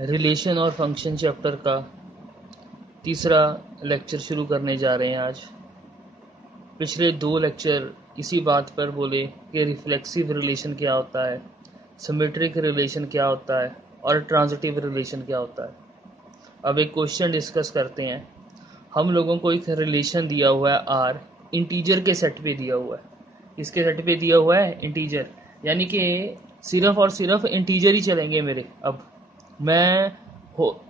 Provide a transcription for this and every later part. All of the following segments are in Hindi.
रिलेशन और फंक्शन चैप्टर का तीसरा लेक्चर शुरू करने जा रहे हैं आज। पिछले 2 लेक्चर इसी बात पर बोले कि रिफ्लेक्सिव रिलेशन क्या होता है, सिमेट्रिक रिलेशन क्या होता है और ट्रांजिटिव रिलेशन क्या होता है। अब एक क्वेश्चन डिस्कस करते हैं। हम लोगों को एक रिलेशन दिया हुआ है आर, इंटीजर के सेट पे दिया हुआ है। किसके सेट पे दिया हुआ है? इंटीजर, यानी कि सिर्फ और सिर्फ इंटीजर ही चलेंगे मेरे। अब मैं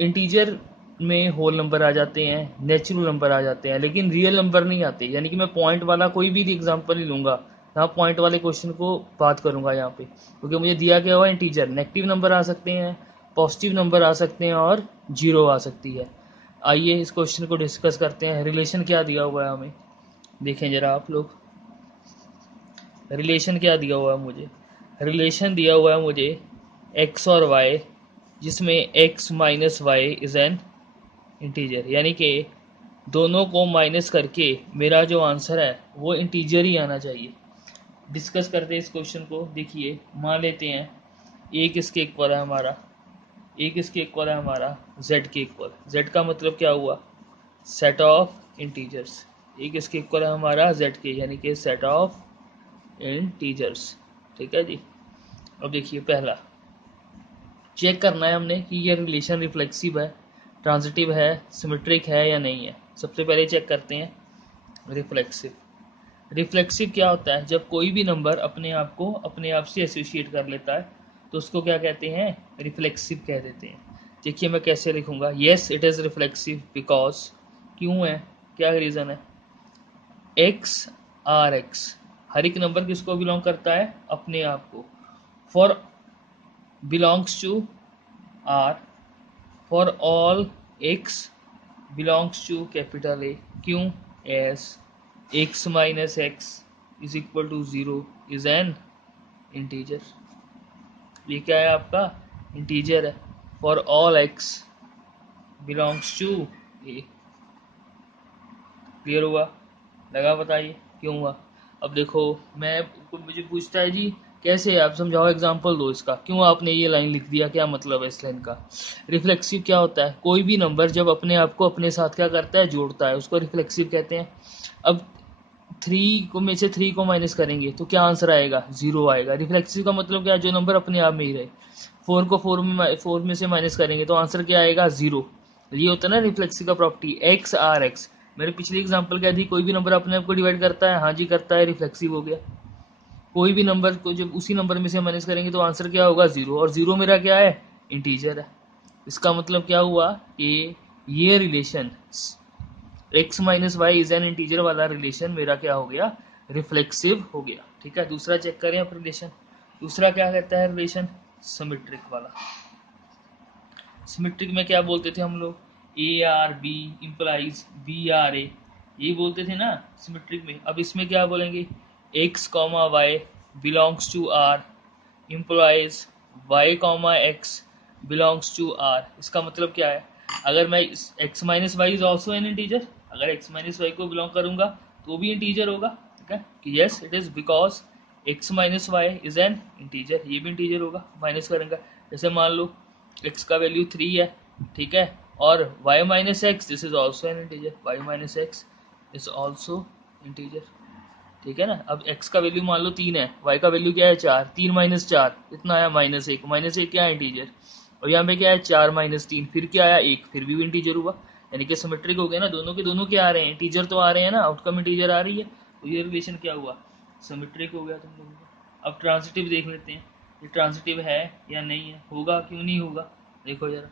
इंटीजर में होल नंबर आ जाते हैं, नेचुरल नंबर आ जाते हैं, लेकिन रियल नंबर नहीं आते। यानी कि मैं पॉइंट वाला कोई भी एग्जांपल नहीं लूंगा, यहाँ पॉइंट वाले क्वेश्चन को बात करूंगा यहाँ पे, क्योंकि मुझे दिया गया हुआ इंटीजर। नेगेटिव नंबर आ सकते हैं, पॉजिटिव नंबर आ सकते हैं और 0 आ सकती है। आइए इस क्वेश्चन को डिस्कस करते हैं। रिलेशन क्या दिया हुआ है हमें, देखें जरा आप लोग। रिलेशन क्या दिया हुआ है मुझे? रिलेशन दिया हुआ है मुझे x और y, जिसमें x minus y is an integer, यानी कि दोनों को माइनस करके मेरा जो आंसर है वो इंटीजर ही आना चाहिए। डिस्कस करते हैं इस क्वेश्चन को। देखिए, मान लेते हैं a किसके इक्वल है हमारा, a किसके इक्वल है हमारा, z के इक्वल। z का मतलब क्या हुआ? Set of integers. a किसके इक्वल है हमारा, z के, यानी कि सेट ऑफ इंटीजर्स। ठीक है जी। अब देखिए, पहला चेक करना है हमने कि ये रिलेशन रिफ्लेक्सिव है, ट्रांजिटिव है, सिमेट्रिक है या नहीं है। सबसे पहले चेक करते हैं रिफ्लेक्सिव। रिफ्लेक्सिव क्या होता है? जब कोई भी नंबर अपने आप को अपने आप से एसोसिएट कर लेता है तो उसको क्या कहते हैं? रिफ्लेक्सिव कह देते हैं। देखिए मैं कैसे लिखूंगा। Yes it is reflexive because, क्यों है, क्या रीजन है? एक्स आर एक्स, हर एक नंबर किसको बिलोंग करता है? अपने आप को। For belongs to R, for all X belongs to capital A. क्यों? As X minus X is equal to 0 is an integer. ये क्या है आपका? इंटीजर है। For all X belongs to A. Clear हुआ? लगा? बताइए क्यों हुआ। अब देखो, मुझे पूछता है जी कैसे, आप समझाओ, एग्जाम्पल दो इसका। क्यों आपने ये लाइन लिख दिया, क्या मतलब है इस लाइन का? रिफ्लेक्सिव क्या होता है? कोई भी नंबर जब अपने आप को अपने साथ क्या करता है? जोड़ता है, उसको रिफ्लेक्सिव कहते हैं। अब 3 को में से 3 को माइनस करेंगे तो क्या आंसर आएगा? 0 आएगा। रिफ्लेक्सिव का मतलब क्या है? जो नंबर अपने आप में ही रहे। 4 को 4 में से माइनस करेंगे तो आंसर क्या आएगा? 0। ये होता है ना रिफ्लेक्सिव का प्रॉपर्टी, एक्स आर एक्स। मेरे पिछली एग्जांपल क्या थी? कोई भी नंबर अपने आप को डिवाइड करता है, हाँ जी करता है, रिफ्लेक्सिव हो गया। कोई भी नंबर को जब उसी नंबर में से माइनस करेंगे तो आंसर क्या होगा? 0। और 0 मेरा क्या है? इंटीजर है। इसका मतलब क्या हुआ कि ये relation x minus y is an integer वाला रिलेशन मेरा क्या हो गया? रिफ्लेक्सिव हो गया। ठीक है, दूसरा चेक करें आप रिलेशन। दूसरा क्या कहता है रिलेशन? सिमेट्रिक वाला। सिमेट्रिक में क्या बोलते थे हम लोग? A R B implies B R A, यही बोलते थे ना सिमेट्रिक में। अब इसमें क्या बोलेंगे? X comma Y belongs to R implies y comma x belongs to R. इसका मतलब क्या है? अगर मैं x minus y is also an integer, अगर एक्स माइनस वाई को बिलोंग करूंगा तो भी इंटीजर होगा। ठीक है कि yes it is because x minus y is an integer, ये भी इंटीजर होगा। माइनस करेंगे, जैसे मान लो x का वैल्यू 3 है, ठीक है, और y minus x this is also an integer, y minus X is also integer. ठीक है ना। अब x का वैल्यू मान लो 3 है, y का वैल्यू क्या है? 4। 3 माइनस 4 कितना आया? माइनस 1। माइनस 1 क्या है? इंटीजर। और यहाँ पे क्या है? 4 माइनस 3, फिर क्या आया? 1, फिर भी इंटीजर हुआ। यानी कि सिमेट्रिक हो गया ना, दोनों के दोनों क्या आ रहे हैं? इंटीजर तो आ रहे हैं ना, आउटकम इंटीजर आ रही है, तो ये रिलेशन क्या हुआ? सिमेट्रिक हो गया तुम लोगों का। अब ट्रांजिटिव देख लेते हैं, ये ट्रांजिटिव है या नहीं है, होगा क्यों नहीं होगा। देखो जरा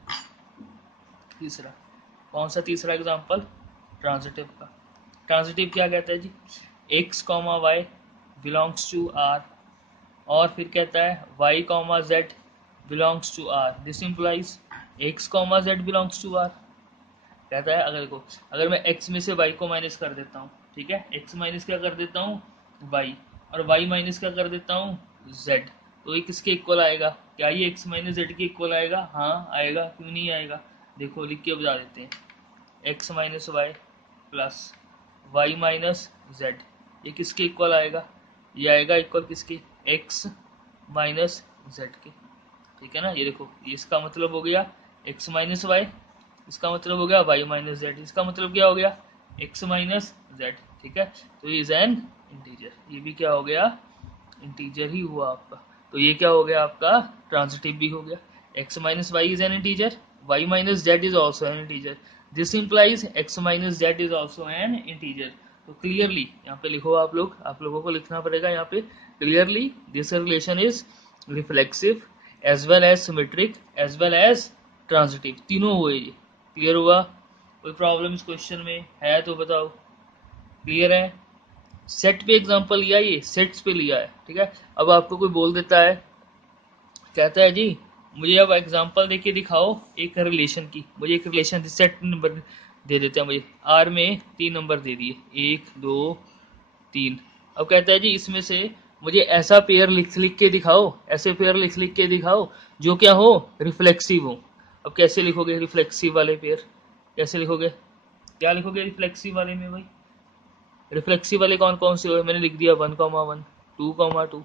तीसरा, कौन सा तीसरा एग्जांपल? ट्रांजिटिव का। ट्रांजिटिव क्या कहता है जी? X comma Y belongs to R, और फिर कहता है Y comma Z belongs to R, this implies X comma Z belongs to R. कहता है अगर देखो, अगर मैं x में से y को माइनस कर देता हूँ, ठीक है, x माइनस क्या कर देता हूँ? y, और y माइनस क्या कर देता हूँ? z, तो ये किसके इक्वल आएगा? क्या ये x माइनस जेड के इक्वल आएगा? हाँ आएगा, क्यों नहीं आएगा? देखो लिख के बता देते हैं। x minus y plus y minus z, ये किसके इक्वल आएगा? ये आएगा इक्वल किसके? x माइनस जेड के। ठीक है ना। ये देखो, इसका मतलब हो गया x माइनस वाई, इसका मतलब हो गया y माइनस जेड, इसका मतलब क्या हो गया x माइनस जेड। ठीक है, तो ये इज एन इंटीजर, ये भी क्या हो गया इंटीजर ही हुआ आपका। तो ये क्या हो गया आपका ट्रांजिटिव भी हो गया। x minus y is an integer, y minus z is also an integer, this implies x minus z is also an integer. तो क्लियरली यहाँ पे लिखो आप लोगों को लिखना पड़ेगा यहाँ पे clearly this relation is reflexive as well as symmetric as well as transitive, तीनों हुए ये। क्लियर हुआ? कोई प्रॉब्लम इस क्वेश्चन में है तो बताओ। क्लियर है? सेट पे एग्जांपल लिया, ये सेट्स पे लिया है। ठीक है, अब आपको कोई बोल देता है, कहता है जी मुझे अब एग्जांपल देके दिखाओ एक रिलेशन की, मुझे एक रिलेशन सेट नंबर दे देते हैं, मुझे आर में 3 नंबर दे दिए 1 2 3। अब कहता है जी इसमें से मुझे ऐसा पेयर लिख के दिखाओ, ऐसे पेयर लिख के दिखाओ जो क्या हो रिफ्लेक्सिव हो। अब कैसे लिखोगे रिफ्लेक्सिव वाले पेयर, कैसे लिखोगे, क्या लिखोगे रिफ्लेक्सिव वाले में भाई? रिफ्लेक्सिव वाले कौन कौन से हुए? मैंने लिख दिया 1, 1 2, 2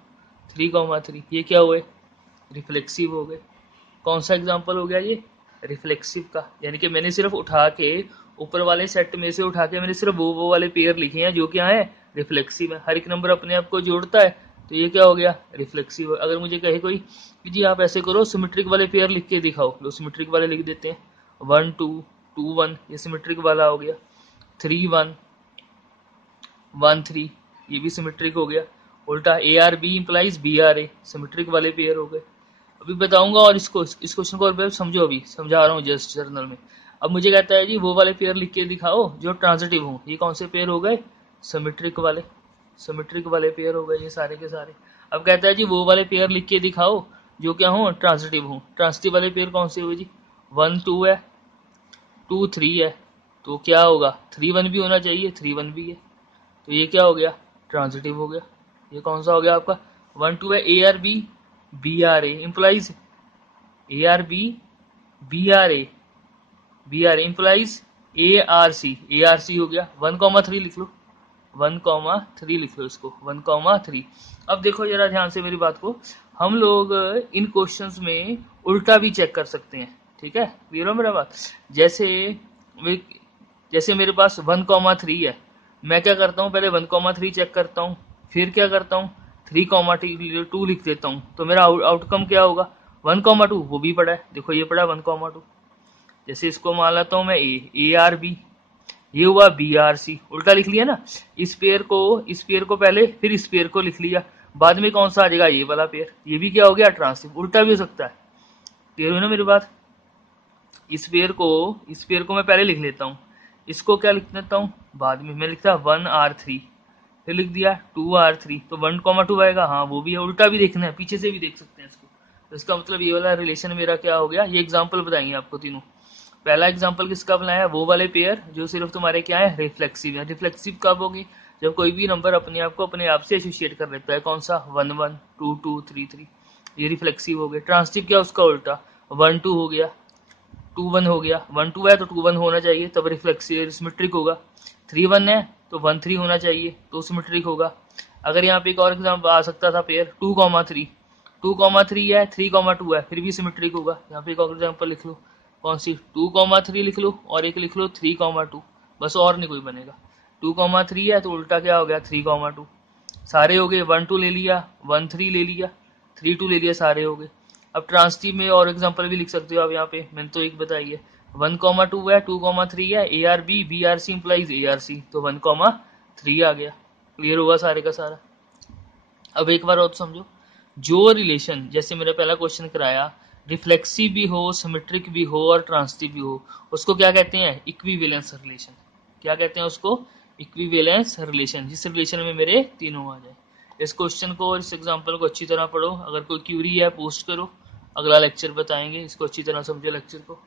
3, 3, ये क्या हुए रिफ्लेक्सिव हो गए। कौन सा एग्जांपल हो गया ये रिफ्लेक्सिव का, यानी कि मैंने सिर्फ उठा के ऊपर वाले सेट में से उठा के मैंने सिर्फ वो वाले पेयर लिखे हैं जो क्या है रिफ्लेक्सिव है, हर एक नंबर अपने आप को जोड़ता है, तो ये क्या हो गया रिफ्लेक्सिव। अगर मुझे कहे कोई कि जी आप ऐसे करो सिमेट्रिक वाले पेयर लिख के दिखाओ, तो सिमेट्रिक वाले लिख देते हैं 1 2 2 1, ये सिमेट्रिक वाला हो गया। 3 1 1 3, ये भी सिमेट्रिक हो गया। उल्टा a R B implies B R a, symmetric वाले पेयर हो गए। अभी बताऊंगा और इस क्वेश्चन को और समझो, अभी समझा रहा हूँ जस्ट जर्नल में। अब मुझे कहता है जी वो वाले पेयर लिख के दिखाओ जो ट्रांजिटिव हो, ये कौन से पेयर हो गए सिमेट्रिक वाले पेयर हो गए ये सारे के सारे। अब कहता है जी वो वाले पेयर लिख के दिखाओ जो क्या हो ट्रांजिटिव हो, ट्रांजिटिव वाले पेयर कौन से हुए जी 1 2 है 2 3 है, तो क्या होगा 3 1 भी होना चाहिए, 3 1 भी है, तो ये क्या हो गया ट्रांजिटिव हो गया। ये कौन सा हो गया आपका 1 2 है a R b b R a implies a R b b R a implies a R c हो गया। 1 3 लिख लो 1 3 लिख लो इसको 1 3। अब देखो जरा ध्यान से मेरी बात को, हम लोग इन क्वेश्चंस में उल्टा भी चेक कर सकते हैं। ठीक है, क्लियर हो मेरा बात? जैसे मेरे पास 1 3 है, मैं क्या करता हूँ पहले 1 3 चेक करता हूँ, फिर क्या करता हूँ 3 2 लिख देता हूँ, तो मेरा आउटकम क्या होगा 1 2, वो भी पड़ा है, देखो ये पड़ा 1 2। जैसे इसको मान लेता हूँ मैं ए आर बी, ये हुआ बी आर सी, उल्टा लिख लिया ना, इस पेयर को पहले फिर इस पेयर को लिख लिया, बाद में कौन सा आ जाएगा ये वाला पेयर, ये भी क्या हो गया ट्रांसिटिव, उल्टा भी हो सकता है। क्लियर हुई ना मेरी बात? इस पेयर को मैं पहले लिख लेता हूँ, इसको क्या लिख देता हूँ बाद में, मैं लिखता 1 R3, फिर लिख दिया 2 R3, तो 1 2 आएगा, हाँ वो भी है, उल्टा भी देखना है, पीछे से भी देख सकते हैं इसको। तो इसका मतलब ये वाला रिलेशन मेरा क्या हो गया, ये एग्जाम्पल बताएंगे आपको तीनों। पहला एग्जाम्पल किसका बनाया, वो वाले पेयर जो सिर्फ तुम्हारे क्या है रिफ्लेक्सिव है। रिफ्लेक्सिव कब होगी, जब कोई भी नंबर अपने आप को अपने आप से एसोसिएट कर लेता है, कौन सा 1 1 2 2 3 3, ये रिफ्लेक्सिव हो गया। ट्रांसिटिव क्या उसका उल्टा 1 2 हो गया 2 1 हो गया, 1 2 है तो 2 1 होना चाहिए तब रिफ्लेक्सिव सिमेट्रिक होगा, 3 1 है तो 1 3 होना चाहिए तो सिमेट्रिक होगा। अगर यहाँ पे एक और एग्जाम्पल आ सकता था पेयर 2 3 है 3 2 है, फिर भी सिमेट्रिक होगा। यहाँ पे एक और एग्जाम्पल लिख लो, कौन सी 2 3 लिख लो और एक लिख लो 3 2, बस और नहीं कोई बनेगा। 2 3 है तो उल्टा क्या हो गया 3 2, सारे हो गए 1 2 ले लिया 1 3 ले लिया 3 2 ले लिया, सारे हो गए। अब ट्रांसिटिव में और एग्जांपल भी लिख सकते हो आप, यहाँ पे मैंने तो एक बताई है 1 2 है 2 3 है a R b b R c implies a R c, तो 1 3 आ गया। क्लियर हुआ सारे का सारा? अब एक बार और समझो, जो रिलेशन जैसे मेरा पहला क्वेश्चन कराया रिफ्लेक्सिव भी हो सिमेट्रिक भी हो और ट्रांसिटिव भी हो, उसको क्या कहते हैं इक्विवेलेंस रिलेशन। क्या कहते हैं उसको इक्विवेलेंस रिलेशन, जिस रिलेशन में मेरे तीनों आ जाए। इस क्वेश्चन को और इस एग्जांपल को अच्छी तरह पढ़ो, अगर कोई क्यूरी है पोस्ट करो, अगला लेक्चर बताएंगे, इसको अच्छी तरह समझो लेक्चर को।